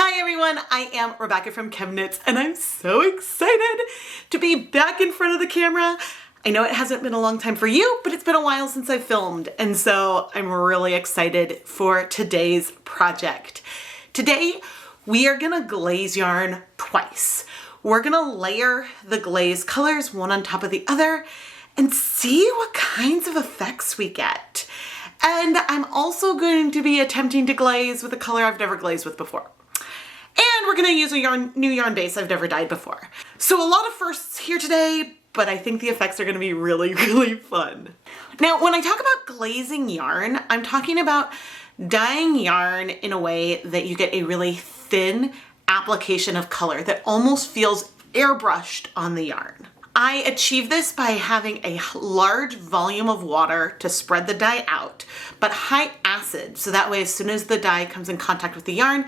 Hi everyone, I am Rebecca from ChemKnits and I'm so excited to be back in front of the camera. I know it hasn't been a long time for you, but it's been a while since I filmed, and so I'm really excited for today's project. Today we are gonna glaze yarn twice. We're gonna layer the glaze colors one on top of the other and see what kinds of effects we get. And I'm also going to be attempting to glaze with a color I've never glazed with before. And we're gonna use a new yarn base I've never dyed before. So a lot of firsts here today, but I think the effects are gonna be really, really fun. Now, when I talk about glazing yarn, I'm talking about dyeing yarn in a way that you get a really thin application of color that almost feels airbrushed on the yarn. I achieve this by having a large volume of water to spread the dye out, but high acid, so that way as soon as the dye comes in contact with the yarn,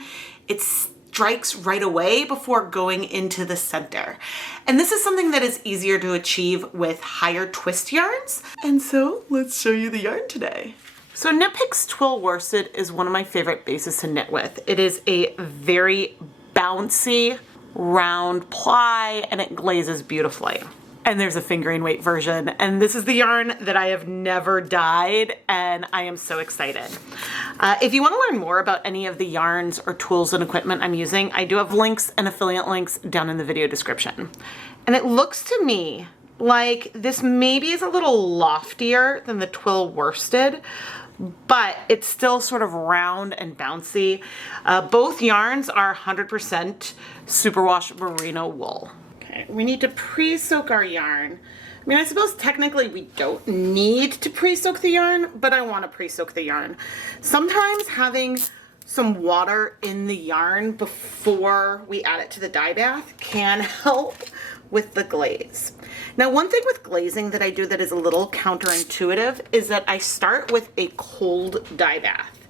it strikes right away before going into the center. And this is something that is easier to achieve with higher twist yarns. And so let's show you the yarn today. So Knit Picks Twill Worsted is one of my favorite bases to knit with. It is a very bouncy, round ply, and it glazes beautifully. And there's a fingering weight version, and this is the yarn that I have never dyed, and I am so excited. If you want to learn more about any of the yarns or tools and equipment I'm using, I do have links and affiliate links down in the video description. And it looks to me like this maybe is a little loftier than the Twill Worsted, but it's still sort of round and bouncy. Both yarns are 100% superwash merino wool. Okay, we need to pre-soak our yarn. I mean, I suppose technically we don't need to pre-soak the yarn, but I want to pre-soak the yarn. Sometimes having some water in the yarn before we add it to the dye bath can help with the glaze. Now, one thing with glazing that I do that is a little counterintuitive is that I start with a cold dye bath.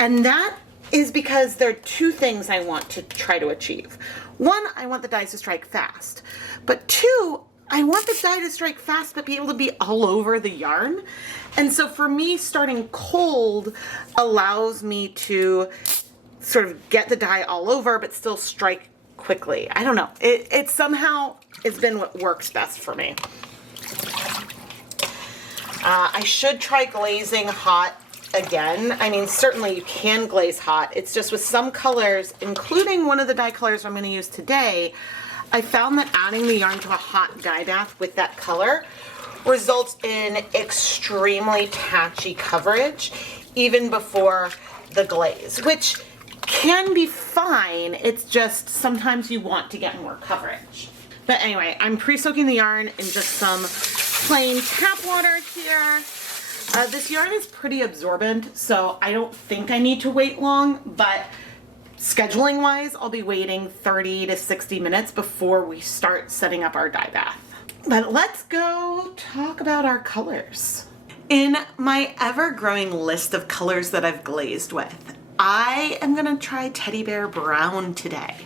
And that is because there are two things I want to try to achieve. One, I want the dyes to strike fast. But two, I want the dye to strike fast but be able to be all over the yarn. And so for me, starting cold allows me to sort of get the dye all over but still strike quickly. I don't know. It somehow has been what works best for me. I should try glazing hot again. I mean, certainly you can glaze hot. It's just with some colors, including one of the dye colors I'm going to use today, I found that adding the yarn to a hot dye bath with that color results in extremely patchy coverage even before the glaze, which can be fine. It's just sometimes you want to get more coverage. But anyway, I'm pre-soaking the yarn in just some plain tap water here. This yarn is pretty absorbent, so I don't think I need to wait long, but scheduling wise, I'll be waiting 30 to 60 minutes before we start setting up our dye bath. But let's go talk about our colors. In my ever-growing list of colors that I've glazed with, I am gonna try Teddy Bear Brown today.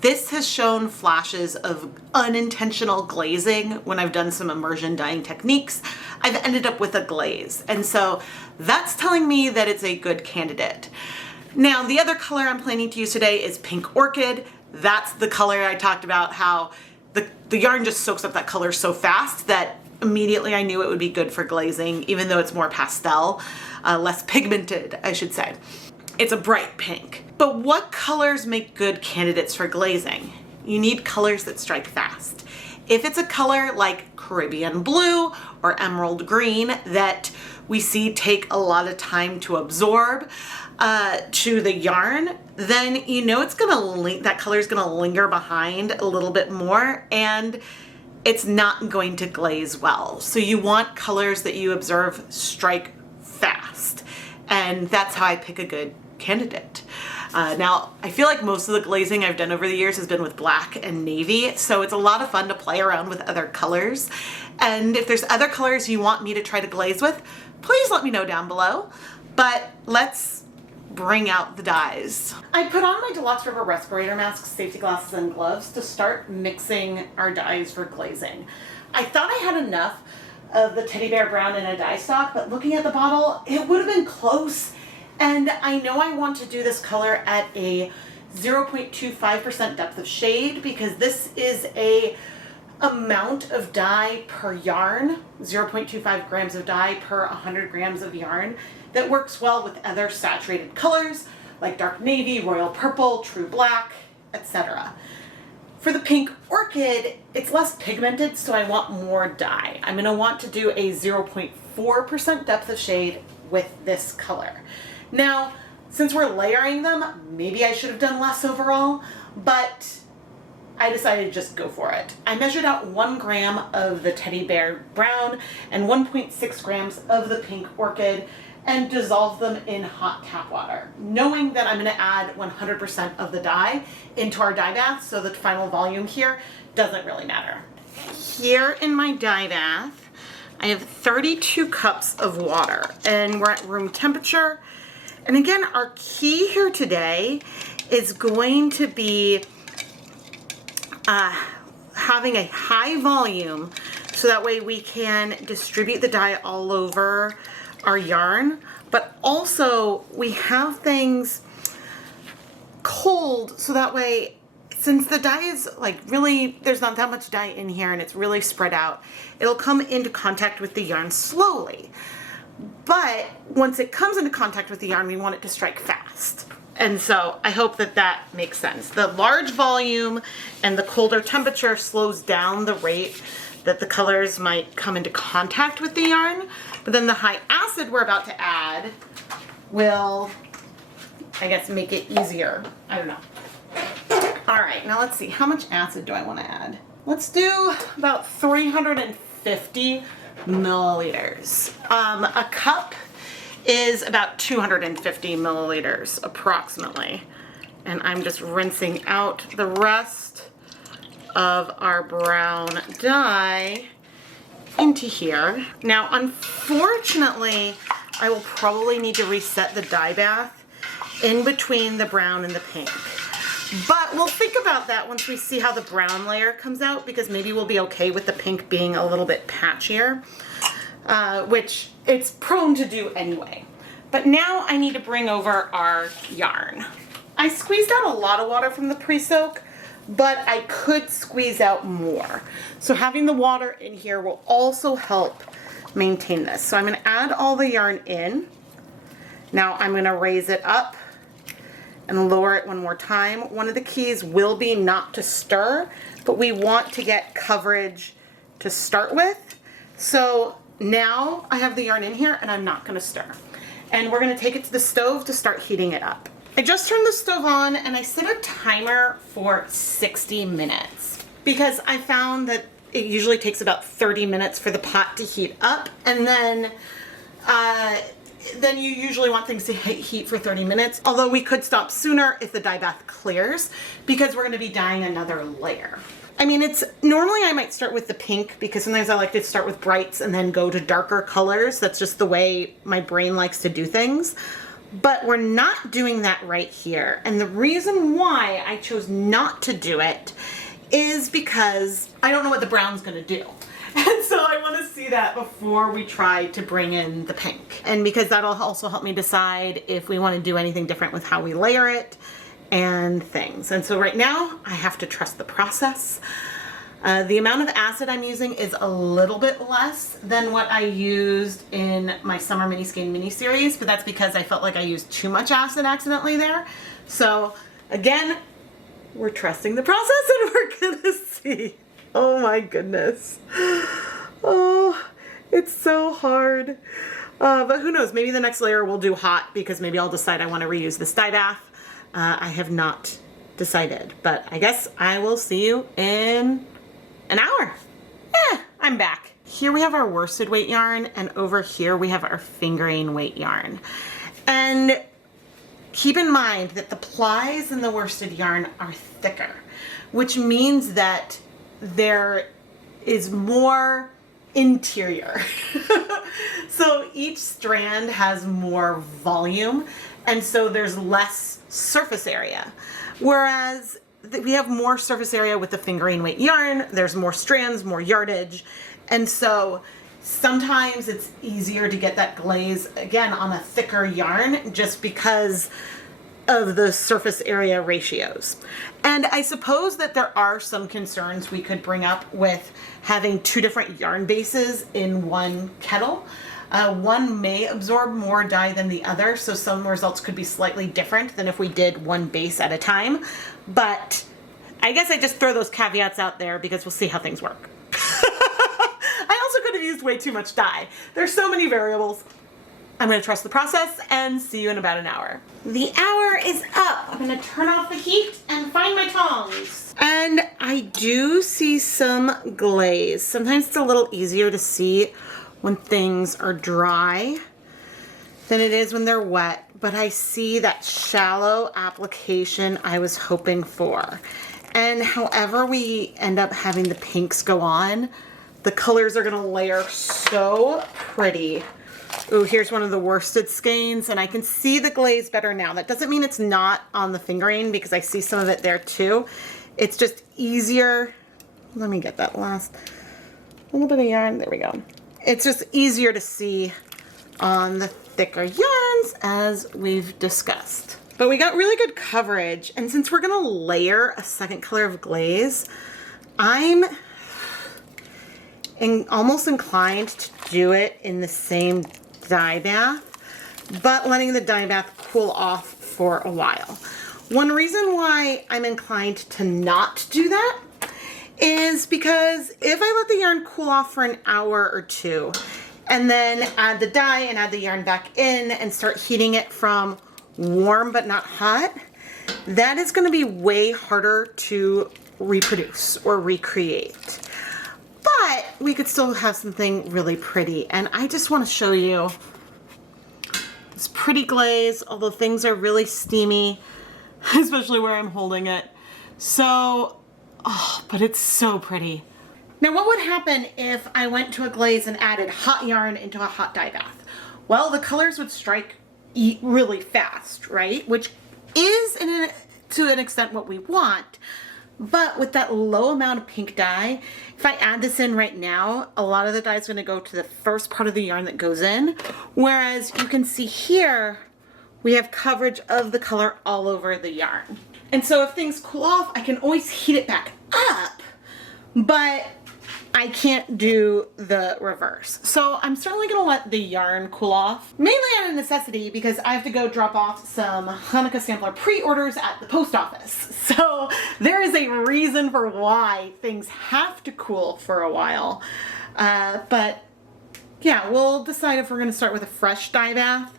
This has shown flashes of unintentional glazing when I've done some immersion dyeing techniques. I've ended up with a glaze, and so that's telling me that it's a good candidate. Now, the other color I'm planning to use today is Pink Orchid. That's the color I talked about, how the yarn just soaks up that color so fast that immediately I knew it would be good for glazing, even though it's more pastel, less pigmented, I should say. It's a bright pink. But what colors make good candidates for glazing? You need colors that strike fast. If it's a color like Caribbean blue or emerald green that we see take a lot of time to absorb to the yarn, then you know it's gonna that color is gonna linger behind a little bit more and it's not going to glaze well. So you want colors that you observe strike fast, and that's how I pick a good candidate. Now, I feel like most of the glazing I've done over the years has been with black and navy, so it's a lot of fun to play around with other colors. And if there's other colors you want me to try to glaze with, please let me know down below. But let's bring out the dyes. I put on my Deluxe River respirator masks, safety glasses, and gloves to start mixing our dyes for glazing. I thought I had enough of the Teddy Bear Brown in a dye stock, but looking at the bottle, it would have been close. And I know I want to do this color at a 0.25% depth of shade, because this is a amount of dye per yarn, 0.25 grams of dye per 100 grams of yarn, that works well with other saturated colors like dark navy, royal purple, true black, etc. For the pink orchid, it's less pigmented, so I want more dye. I'm going to want to do a 0.4% depth of shade with this color. Now, since we're layering them, maybe I should have done less overall, but I decided to just go for it. I measured out 1 gram of the teddy bear brown and 1.6 grams of the pink orchid and dissolved them in hot tap water, knowing that I'm going to add 100% of the dye into our dye bath, so the final volume here doesn't really matter. Here in my dye bath, I have 32 cups of water, and we're at room temperature. And again, our key here today is going to be having a high volume, so that way we can distribute the dye all over our yarn, but also we have things cold, so that way, since the dye is like really, there's not that much dye in here and it's really spread out, it'll come into contact with the yarn slowly. But once it comes into contact with the yarn, we want it to strike fast. And so I hope that that makes sense. The large volume and the colder temperature slows down the rate that the colors might come into contact with the yarn. But then the high acid we're about to add will, I guess, make it easier. I don't know. All right, now let's see. How much acid do I want to add? Let's do about 350 milliliters. A cup is about 250 milliliters approximately. And I'm just rinsing out the rest of our brown dye into here. Now, unfortunately, I will probably need to reset the dye bath in between the brown and the pink. But we'll think about that once we see how the brown layer comes out, because maybe we'll be okay with the pink being a little bit patchier, which it's prone to do anyway. But now I need to bring over our yarn. I squeezed out a lot of water from the Presoak, but I could squeeze out more. So having the water in here will also help maintain this. So I'm going to add all the yarn in. Now I'm going to raise it up and lower it one more time. One of the keys will be not to stir, but we want to get coverage to start with. So now I have the yarn in here and I'm not going to stir. And we're going to take it to the stove to start heating it up. I just turned the stove on and I set a timer for 60 minutes because I found that it usually takes about 30 minutes for the pot to heat up, and then you usually want things to heat for 30 minutes, although we could stop sooner if the dye bath clears, because we're going to be dyeing another layer. I mean, normally I might start with the pink, because sometimes I like to start with brights and then go to darker colors. That's just the way my brain likes to do things. But we're not doing that right here. And the reason why I chose not to do it is because I don't know what the brown's gonna do. And so I want to see that before we try to bring in the pink. And because that'll also help me decide if we want to do anything different with how we layer it and things. And so right now I have to trust the process. The amount of acid I'm using is a little bit less than what I used in my summer mini skein mini series, but that's because I felt like I used too much acid accidentally there. So again, we're trusting the process and we're gonna see. Oh my goodness. Oh, it's so hard. But who knows, maybe the next layer we'll do hot, because maybe I'll decide I want to reuse this dye bath. I have not decided, but I guess I will see you in an hour. Yeah, I'm back. Here we have our worsted weight yarn, and over here we have our fingering weight yarn. And keep in mind that the plies in the worsted yarn are thicker, which means that there is more interior. So each strand has more volume, and so there's less surface area. Whereas we have more surface area with the fingering weight yarn, there's more strands, more yardage, and so sometimes it's easier to get that glaze, again, on a thicker yarn, just because of the surface area ratios. And I suppose that there are some concerns we could bring up with having two different yarn bases in one kettle. One may absorb more dye than the other, so some results could be slightly different than if we did one base at a time. But I guess I just throw those caveats out there because we'll see how things work. I also could have used way too much dye. There's so many variables. I'm going to trust the process and see you in about an hour. The hour is up. I'm going to turn off the heat and find my tongs. And I do see some glaze. Sometimes it's a little easier to see when things are dry than it is when they're wet, but I see that shallow application I was hoping for. And however we end up having the pinks go on, the colors are gonna layer so pretty. Ooh, here's one of the worsted skeins, and I can see the glaze better now. That doesn't mean it's not on the fingering because I see some of it there too. It's just easier. Let me get that last little bit of yarn. There we go. It's just easier to see on the thicker yarns as we've discussed. But we got really good coverage, and since we're gonna layer a second color of glaze, I'm almost inclined to do it in the same dye bath, but letting the dye bath cool off for a while. One reason why I'm inclined to not do that is because if I let the yarn cool off for an hour or two and then add the dye and add the yarn back in and start heating it from warm but not hot, that is going to be way harder to reproduce or recreate. But we could still have something really pretty, and I just want to show you this pretty glaze, although things are really steamy, especially where I'm holding it. So, oh, but it's so pretty. Now, what would happen if I went to a glaze and added hot yarn into a hot dye bath? Well, the colors would strike really fast, right? Which is, to an extent, what we want. But with that low amount of pink dye, if I add this in right now, a lot of the dye is going to go to the first part of the yarn that goes in. Whereas you can see here, we have coverage of the color all over the yarn. And so if things cool off, I can always heat it back up, but I can't do the reverse. So I'm certainly gonna let the yarn cool off, mainly out of necessity because I have to go drop off some Hanukkah sampler pre-orders at the post office. So there is a reason for why things have to cool for a while. But yeah, we'll decide if we're gonna start with a fresh dye bath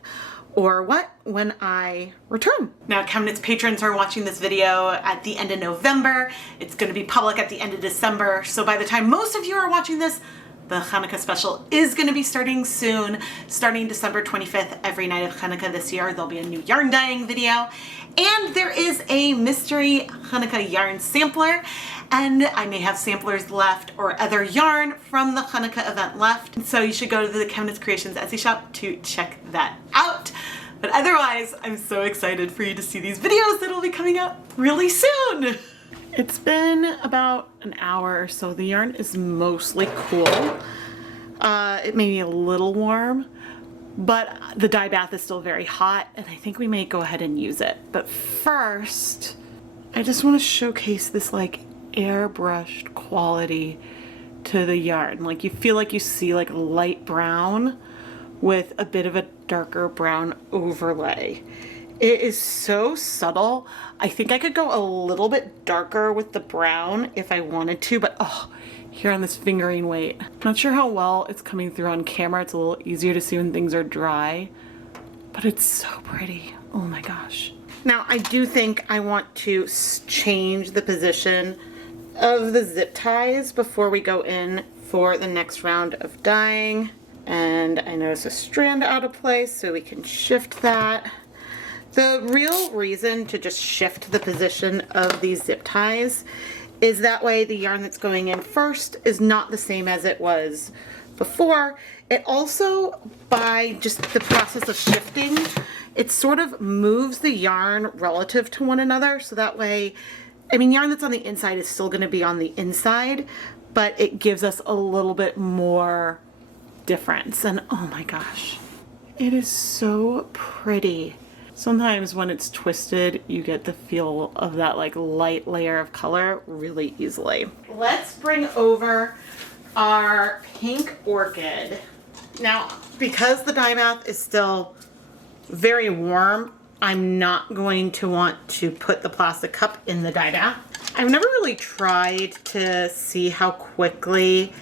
or what when I return. Now, ChemKnits patrons are watching this video at the end of November. It's going to be public at the end of December. So by the time most of you are watching this, the Hanukkah special is going to be starting soon. Starting December 25th, every night of Hanukkah this year, there'll be a new yarn dyeing video. And there is a mystery Hanukkah yarn sampler. And I may have samplers left or other yarn from the Hanukkah event left. So you should go to the ChemKnits Creations Etsy shop to check that out. But otherwise, I'm so excited for you to see these videos that'll be coming out really soon. It's been about an hour or so. The yarn is mostly cool. It may be a little warm, but the dye bath is still very hot, and I think we may go ahead and use it. But first, I just want to showcase this like airbrushed quality to the yarn. Like you feel like you see like light brown with a bit of a darker brown overlay. It is so subtle. I think I could go a little bit darker with the brown if I wanted to, but oh, here on this fingering weight. Not sure how well it's coming through on camera. It's a little easier to see when things are dry, but it's so pretty. Oh my gosh. Now I do think I want to change the position of the zip ties before we go in for the next round of dyeing. And I notice a strand out of place, so we can shift that. The real reason to just shift the position of these zip ties is that way the yarn that's going in first is not the same as it was before. It also, by just the process of shifting, it sort of moves the yarn relative to one another, so that way, I mean, yarn that's on the inside is still going to be on the inside, but it gives us a little bit more difference. And oh my gosh, it is so pretty. Sometimes when it's twisted, you get the feel of that like light layer of color really easily. Let's bring over our pink orchid. Now, because the dye bath is still very warm, I'm not going to want to put the plastic cup in the dye bath. I've never really tried to see how quickly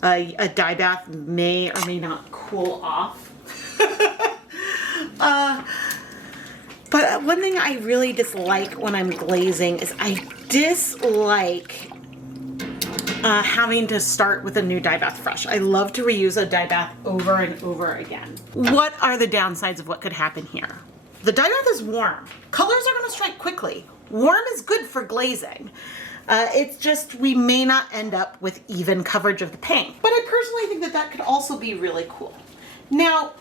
a dye bath may or may not cool off. But one thing I really dislike when I'm glazing is I dislike having to start with a new dye bath fresh. I love to reuse a dye bath over and over again. What are the downsides of what could happen here? The dye bath is warm. Colors are going to strike quickly. Warm is good for glazing. It's just we may not end up with even coverage of the paint. But I personally think that that could also be really cool. Now,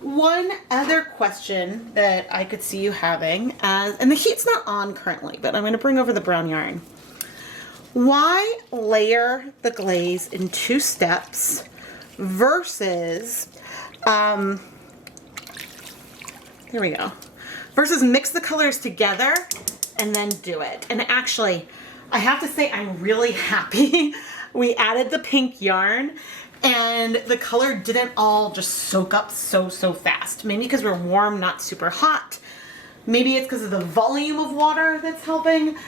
one other question that I could see you having, and the heat's not on currently, but I'm going to bring over the brown yarn. Why layer the glaze in 2 steps versus, here we go, versus mix the colors together and then do it? And actually, I have to say I'm really happy we added the pink yarn and the color didn't all just soak up so fast. Maybe because we're warm, not super hot. Maybe it's because of the volume of water that's helping.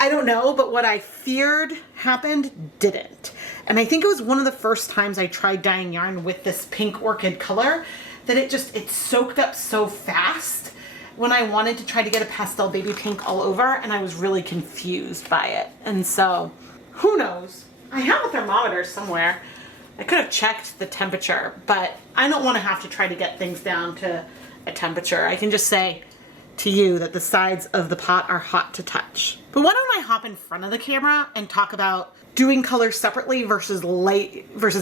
I don't know, but what I feared happened didn't. And I think it was one of the first times I tried dyeing yarn with this pink orchid color that it soaked up so fast when I wanted to try to get a pastel baby pink all over, and I was really confused by it. And so, who knows? I have a thermometer somewhere. I could have checked the temperature, but I don't want to have to try to get things down to a temperature. I can just say to you that the sides of the pot are hot to touch. But why don't I hop in front of the camera and talk about doing colors separately versus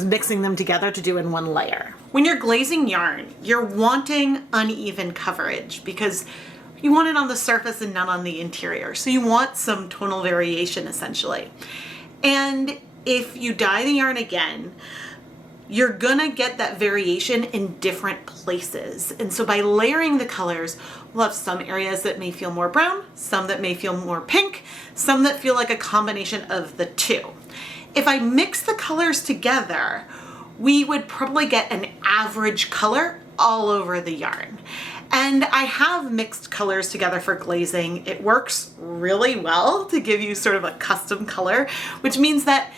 mixing them together to do in one layer. When you're glazing yarn, you're wanting uneven coverage because you want it on the surface and not on the interior. So you want some tonal variation essentially. And if you dye the yarn again, you're gonna get that variation in different places. And so by layering the colors, we'll have some areas that may feel more brown, some that may feel more pink, some that feel like a combination of the two. If I mix the colors together, we would probably get an average color all over the yarn. And I have mixed colors together for glazing. It works really well to give you sort of a custom color, which means that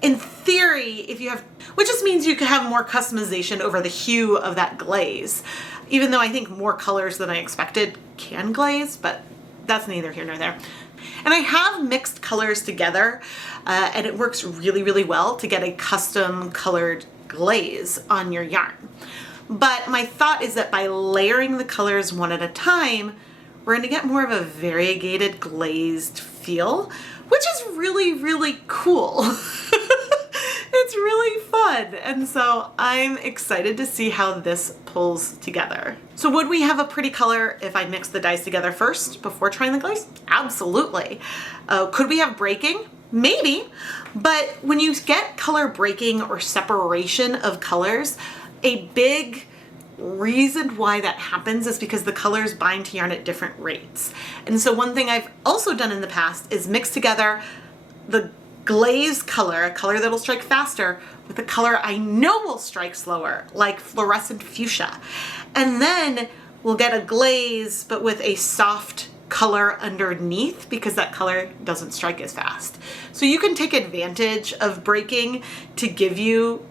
in theory, which just means you could have more customization over the hue of that glaze, even though I think more colors than I expected can glaze, but that's neither here nor there. And I have mixed colors together, and it works really, really well to get a custom colored glaze on your yarn. But my thought is that by layering the colors one at a time, we're gonna get more of a variegated glazed feel, which is really, really cool. It's really fun. And so I'm excited to see how this pulls together. So would we have a pretty color if I mixed the dyes together first before trying the glaze? Absolutely. Could we have breaking? Maybe. But when you get color breaking or separation of colors, a big reason why that happens is because the colors bind to yarn at different rates. And so one thing I've also done in the past is mix together the glaze color, a color that'll strike faster, with a color I know will strike slower, like fluorescent fuchsia. And then we'll get a glaze, but with a soft color underneath because that color doesn't strike as fast. So you can take advantage of breaking to give you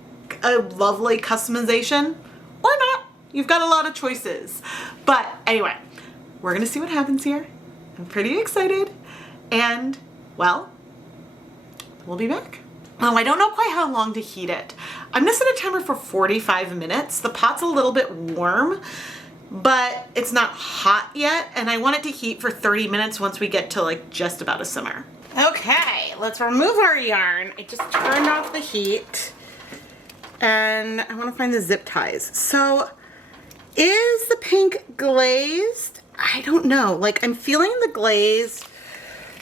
a lovely customization or not. You've got a lot of choices. But anyway, we're gonna see what happens here. I'm pretty excited. And well, we'll be back. Oh, I don't know quite how long to heat it. I'm gonna set a timer for 45 minutes. The pot's a little bit warm, but it's not hot yet, and I want it to heat for 30 minutes once we get to like just about a simmer. Okay, let's remove our yarn. I just turned off the heat, and I wanna find the zip ties. So, is the pink glazed? I don't know. Like, I'm feeling the glaze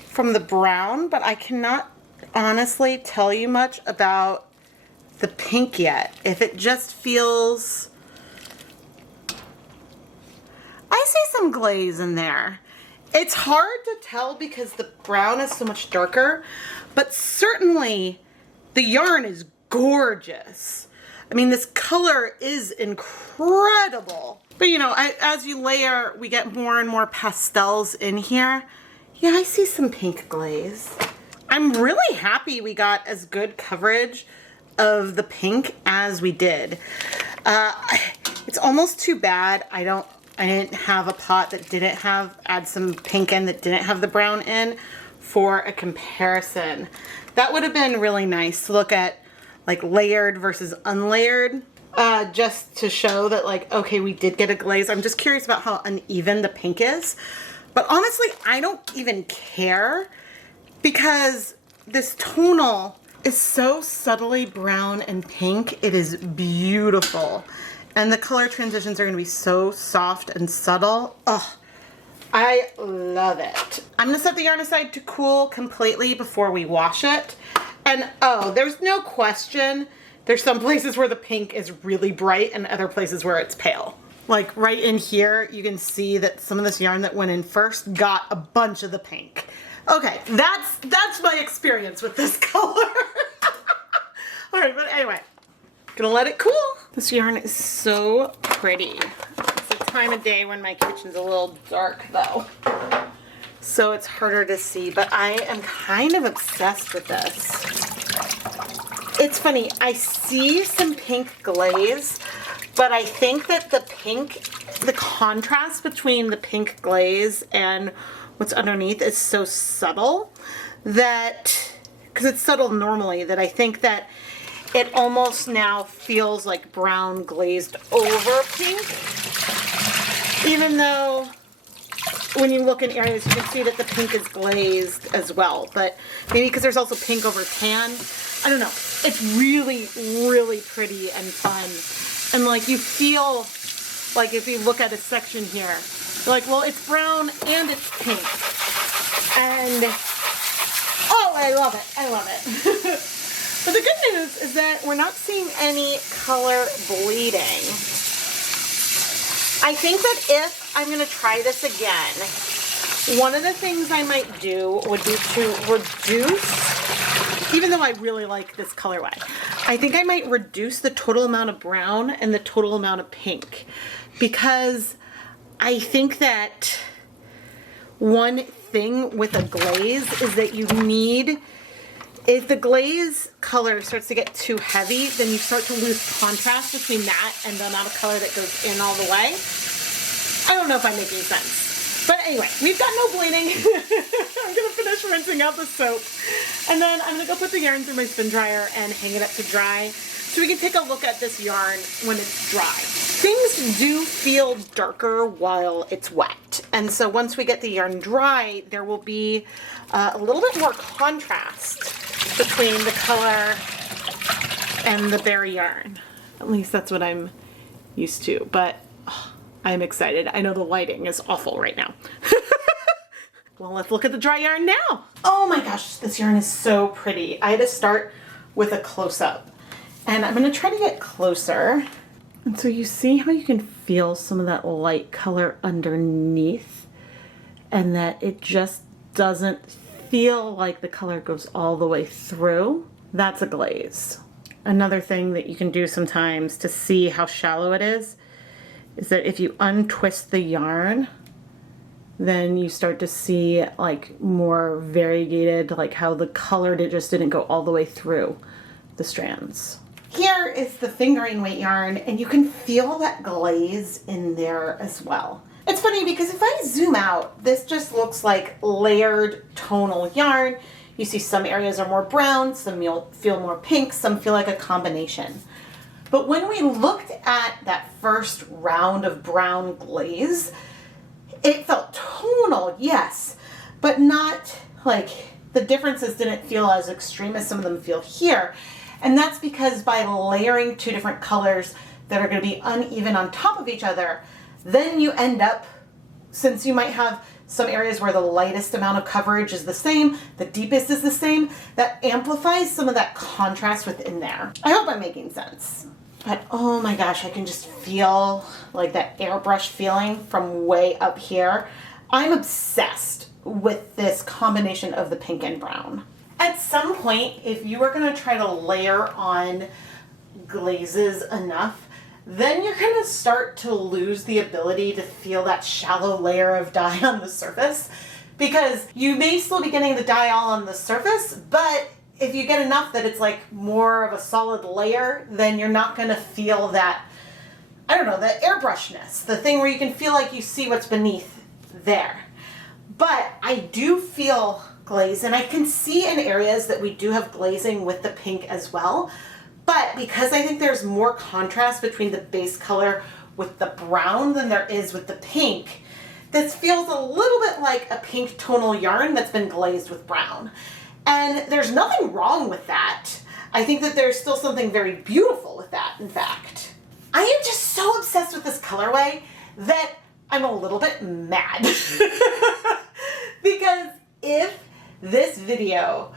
from the brown, but I cannot honestly tell you much about the pink yet. If it just feels, I see some glaze in there. It's hard to tell because the brown is so much darker, but certainly the yarn is gorgeous. I mean, this color is incredible. But you know, as you layer, we get more and more pastels in here. Yeah, I see some pink glaze. I'm really happy we got as good coverage of the pink as we did. It's almost too bad I didn't have a pot that didn't add some pink in that didn't have the brown in for a comparison. That would have been really nice to look at like layered versus unlayered, just to show that like, okay, we did get a glaze. I'm just curious about how uneven the pink is. But honestly, I don't even care because this tonal is so subtly brown and pink. It is beautiful. And the color transitions are gonna be so soft and subtle. Oh, I love it. I'm gonna set the yarn aside to cool completely before we wash it. And oh, there's no question, there's some places where the pink is really bright and other places where it's pale. Like right in here, you can see that some of this yarn that went in first got a bunch of the pink. Okay, that's my experience with this color. All right, but anyway, gonna let it cool. This yarn is so pretty. It's a time of day when my kitchen's a little dark though, so it's harder to see, but I am kind of obsessed with this. It's funny, I see some pink glaze, but I think that the contrast between the pink glaze and what's underneath is so subtle that, because it's subtle normally, that I think that it almost now feels like brown glazed over pink. Even though when you look in areas, you can see that the pink is glazed as well. But maybe because there's also pink over tan. I don't know. It's really, really pretty and fun. And like you feel like if you look at a section here, you're like, well, it's brown and it's pink. And oh, I love it. I love it. But the good news is that we're not seeing any color bleeding. I think that if I'm going to try this again, one of the things I might do would be to reduce, even though I really like this colorway, I think I might reduce the total amount of brown and the total amount of pink, because I think that one thing with a glaze is that you need, if the glaze color starts to get too heavy, then you start to lose contrast between that and the amount of color that goes in all the way. I don't know if I'm making sense. But anyway, we've got no bleeding. I'm gonna finish rinsing out the soap. And then I'm gonna go put the yarn through my spin dryer and hang it up to dry so we can take a look at this yarn when it's dry. Things do feel darker while it's wet. And so once we get the yarn dry, there will be a little bit more contrast between the color and the bare yarn. At least that's what I'm used to, but oh, I'm excited. I know the lighting is awful right now. Well, let's look at the dry yarn now. Oh my gosh, this yarn is so pretty. I had to start with a close-up, and I'm gonna try to get closer. And so you see how you can feel some of that light color underneath, and that it just doesn't feel like the color goes all the way through. That's a glaze. Another thing that you can do sometimes to see how shallow it is that if you untwist the yarn, then you start to see like more variegated, like how the color just didn't go all the way through the strands. Here is the fingering weight yarn, and you can feel that glaze in there as well. It's funny because if I zoom out, this just looks like layered tonal yarn. You see some areas are more brown, some you'll feel more pink, some feel like a combination. But when we looked at that first round of brown glaze, it felt tonal, yes, but not like, the differences didn't feel as extreme as some of them feel here. And that's because by layering two different colors that are going to be uneven on top of each other, then you end up, since you might have some areas where the lightest amount of coverage is the same, the deepest is the same, that amplifies some of that contrast within there. I hope I'm making sense. But oh my gosh, I can just feel like that airbrush feeling from way up here. I'm obsessed with this combination of the pink and brown. At some point, if you are going to try to layer on glazes enough, then you're going to start to lose the ability to feel that shallow layer of dye on the surface, because you may still be getting the dye all on the surface, but if you get enough that it's like more of a solid layer, then you're not going to feel that, I don't know, the airbrushness, the thing where you can feel like you see what's beneath there. But I do feel glaze, and I can see in areas that we do have glazing with the pink as well. But because I think there's more contrast between the base color with the brown than there is with the pink, this feels a little bit like a pink tonal yarn that's been glazed with brown. And there's nothing wrong with that. I think that there's still something very beautiful with that, in fact. I am just so obsessed with this colorway that I'm a little bit mad. Because if this video,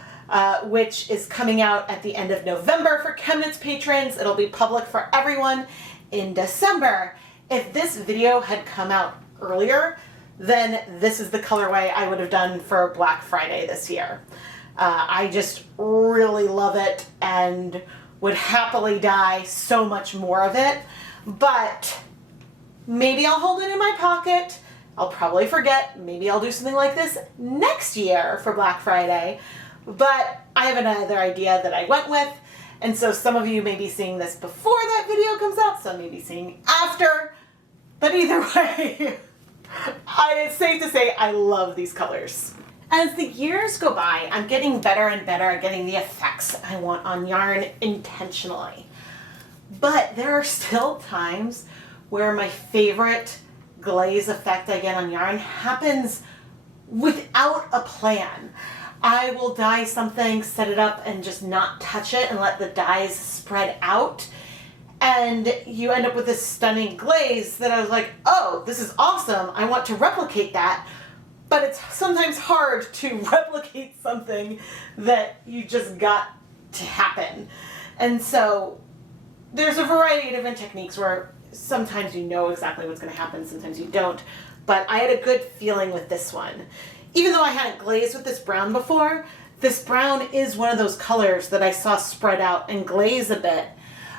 which is coming out at the end of November for ChemKnits patrons, it'll be public for everyone in December. If this video had come out earlier, then this is the colorway I would have done for Black Friday this year. I just really love it and would happily dye so much more of it, but maybe I'll hold it in my pocket. I'll probably forget. Maybe I'll do something like this next year for Black Friday, but I have another idea that I went with, and so some of you may be seeing this before that video comes out, some may be seeing after, but either way, it's safe to say I love these colors. As the years go by, I'm getting better and better at getting the effects I want on yarn intentionally. But there are still times where my favorite glaze effect I get on yarn happens without a plan. I will dye something, set it up, and just not touch it and let the dyes spread out. And you end up with this stunning glaze that I was like, oh, this is awesome. I want to replicate that. But it's sometimes hard to replicate something that you just got to happen. And so there's a variety of different techniques where sometimes you know exactly what's going to happen, sometimes you don't. But I had a good feeling with this one. Even though I hadn't glazed with this brown before, this brown is one of those colors that I saw spread out and glaze a bit.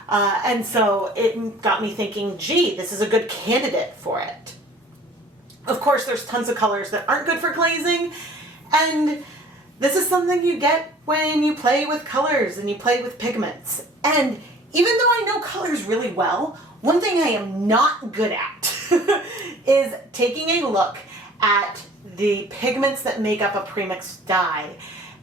And so it got me thinking, gee, this is a good candidate for it. Of course, there's tons of colors that aren't good for glazing, and this is something you get when you play with colors and you play with pigments. And even though I know colors really well, one thing I am not good at is taking a look at the pigments that make up a premixed dye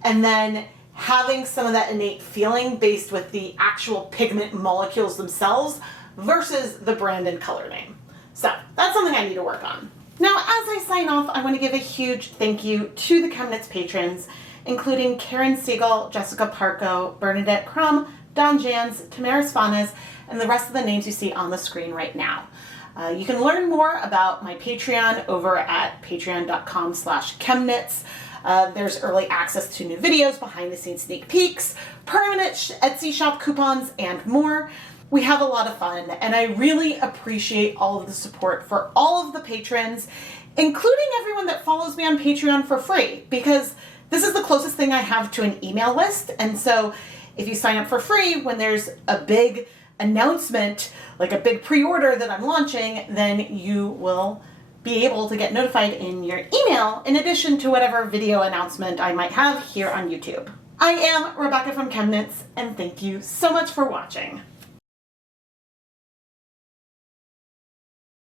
and then having some of that innate feeling based with the actual pigment molecules themselves versus the brand and color name. So that's something I need to work on. Now, as I sign off, I want to give a huge thank you to the ChemKnits patrons, including Karen Siegel, Jessica Parko, Bernadette Crum, Don Jans, Tamara Spanas, and the rest of the names you see on the screen right now. You can learn more about my Patreon over at patreon.com/ChemKnits. There's early access to new videos, behind the scenes sneak peeks, permanent Etsy shop coupons, and more. We have a lot of fun, and I really appreciate all of the support for all of the patrons, including everyone that follows me on Patreon for free, because this is the closest thing I have to an email list. And so if you sign up for free, when there's a big announcement, like a big pre-order that I'm launching, then you will be able to get notified in your email in addition to whatever video announcement I might have here on YouTube. I am Rebecca from ChemKnits, and thank you so much for watching.